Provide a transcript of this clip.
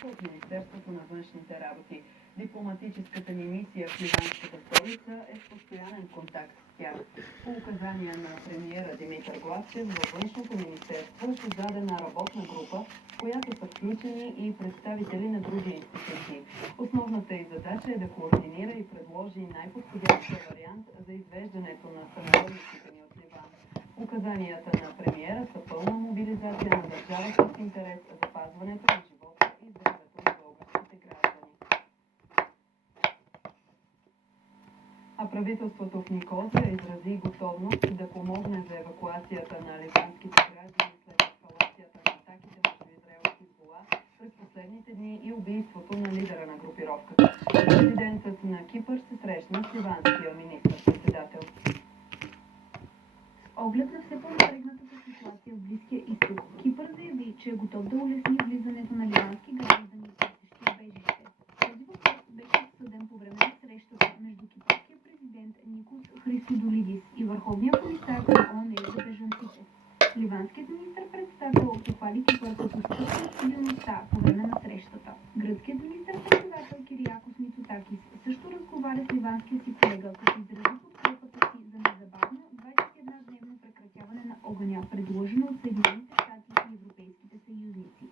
политика от Министерството на външните работи. Дипломатическата ни мисия в ливанската столица е в постоянен контакт с тях. По указания на премиера Димитър Главчев във Външното министерство е създадена работна група, в която са включени и представители на други институции. Основната й задача е да координира и предложи най-подходящия вариант за извеждането на сънародниците ни от Ливан. Указанията на премиера са пълна мобилизация на държавата в интерес за запазването на живота и здравето на българските граждани. А правителството в Никозия изрази готовност да помогне за евакуацията на ливанските граждани след ескалацията на атаките между Израел и Хизбула през последните дни и убийството на лидера на групировката. Президентът на Кипър се срещна с ливанския министър-председател. С оглед на все по-напрегнатата ситуация в Близкия изток, Кипър заяви, че е готов да улесни влизането на ливански граждани, търсещи убежище. Този въпрос беше обсъден по време на срещата между кипърския президент Никос Хрисидолидис и върховния комисар на ООН за бежанците. Ливанският министър-председател похвали Кипър като стъпка на стабилността по време на срещата. Гръцкият министър-председател Кириакос Мицотакис също разговаря с ливанския си колега, като изрази подкрепата си за незабавно 21-дневно прекратяване на огъня, предложено от Съединените щати и европейските съюзници.